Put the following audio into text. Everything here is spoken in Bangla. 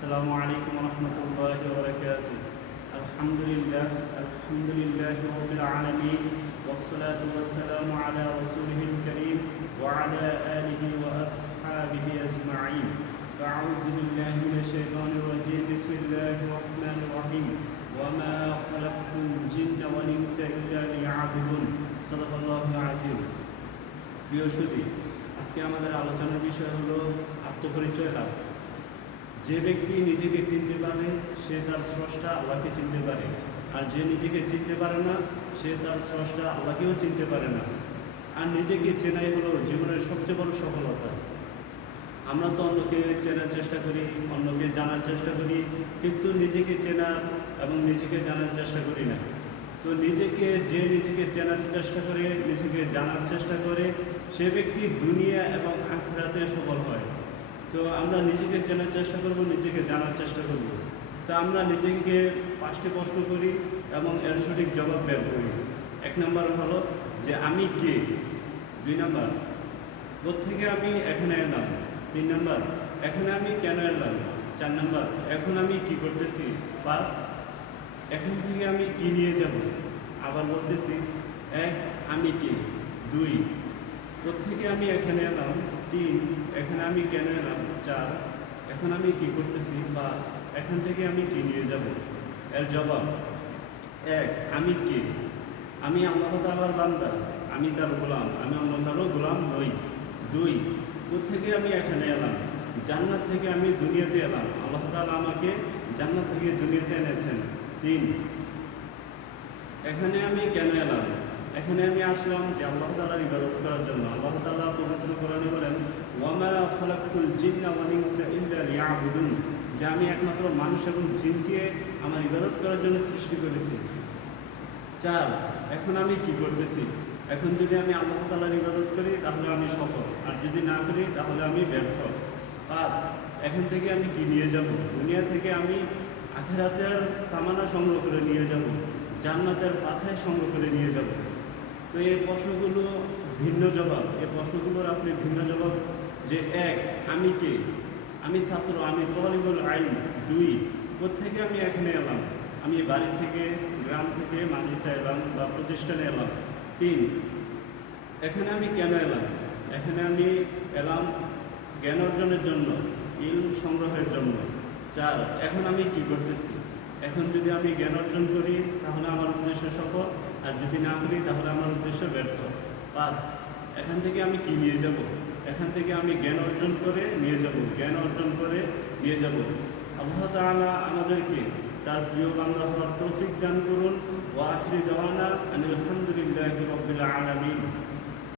السلام عليكم ورحمة الله وبركاته الحمد لله الحمد لله رب العالمين والصلاة والسلام على رسوله الكريم وعلى آله وأصحابه أجمعين فأعوذ بالله من الشيطان الرجيم بسم الله الرحمن الرحيم وما خلقت الجن والإنس إلا ليعبدون صدق الله العظيم প্রিয় সুদী আজকে আমাদের আলোচনার বিষয় হলো আত্মপরিচয় লাভ যে ব্যক্তি নিজেকে চিনতে পারে, সে তার স্রষ্টা আল্লাহকে চিনতে পারে। আর যে নিজেকে চিনতে পারে না, সে তার স্রষ্টা আল্লাহকেও চিনতে পারে না। আর নিজেকে চেনাই হলো জীবনের সবচেয়ে বড় সফলতা। আমরা তো অন্যকে চেনার চেষ্টা করি, অন্যকে জানার চেষ্টা করি, কিন্তু নিজেকে চেনার এবং নিজেকে জানার চেষ্টা করি না। তো নিজেকে, যে নিজেকে চেনার চেষ্টা করে, নিজেকে জানার চেষ্টা করে, সে ব্যক্তি দুনিয়া এবং আখড়াতে সফল হয়। তো আমরা নিজেকে চেনার চেষ্টা করব, নিজেকে জানার চেষ্টা করব। তো আমরা নিজেকে পাঁচটি প্রশ্ন করি এবং এর সঠিক জবাব বের করি। এক নম্বর হলো যে আমি কে? দুই নম্বর থেকে আমি, এখানে এলাম। তিন নম্বর, এখানে আমি কেন এলাম? চার নম্বর, এখন আমি কি করতেছি? পাঁচ, এখান থেকে আমি কি নিয়ে যাব? আবার বলতেছি, এক, আমি কি? দুই থেকে আমি এখানে এলাম তিন এখানে আমি কেন এলাম, চার, এখন আমি কি করতেছি, পাঁচ, এখান থেকে আমি কি নিয়ে যাব? এর জবাব, এক, আমি কে? আমি আল্লাহ তালার বান্দা, আমি তার গোলাম, আমি অন্য কারও গোলাম নই। দুই থেকে আমি এখানে এলাম? জান্নাত থেকে আমি দুনিয়াতে এলাম। আল্লাহ তালা আমাকে জান্নাত থেকে দুনিয়াতে এনেছেন। তিন, এখানে আমি কেন এলাম? এখানে আমি আসলাম যে আল্লাহ তালার ইবাদত করার জন্য। আল্লাহ তালা পবিত্র কোরআনে বলেন, ওয়ামা খলাকুল জিন্না যে আমি একমাত্র মানুষ এবং জিনকে আমার ইবাদত করার জন্য সৃষ্টি করেছি। চার, এখন আমি কি করতেছি? এখন যদি আমি আল্লাহ তালার ইবাদত করি, তাহলে আমি সফল। আর যদি না করি, তাহলে আমি ব্যর্থ। পাঁচ, এখন থেকে আমি কি নিয়ে যাব? দুনিয়া থেকে আমি আখেরাতের সামানা সংগ্রহ করে নিয়ে যাব। জান্নাতের পাথায় সংগ্রহ করে নিয়ে যাব। তো এই প্রশ্নগুলো ভিন্ন জবাব, এই প্রশ্নগুলোর আপনি ভিন্ন জবাব যে এক, আমি কে? আমি ছাত্র, আমি তলিবুল আইন দুই থেকে আমি এখানে এলাম? আমি বাড়ি থেকে, গ্রাম থেকে মাদ্রাসা এলাম বা প্রতিষ্ঠানে এলাম? তিন, এখানে আমি কেন এলাম? এখানে আমি এলাম জ্ঞান অর্জনের জন্য ইল সংগ্রহের জন্য। চার, এখন আমি কি করতেছি? এখন যদি আমি জ্ঞান অর্জন করি, তাহলে আমার উদ্দেশ্য সফল? আর যদি না করি তাহলে আমার উদ্দেশ্য ব্যর্থ। পাঁচ এখান থেকে আমি কি নিয়ে যাব? এখান থেকে আমি জ্ঞান অর্জন করে নিয়ে যাব। জ্ঞান অর্জন করে নিয়ে যাব। আল্লাহ তাআলা আমাদেরকে তার প্রিয় বাংলা হওয়ার তৌফিক দান করুন। ও আখিরি দেওয়ানা আমি আলহামদুলিল্লাহ রবিল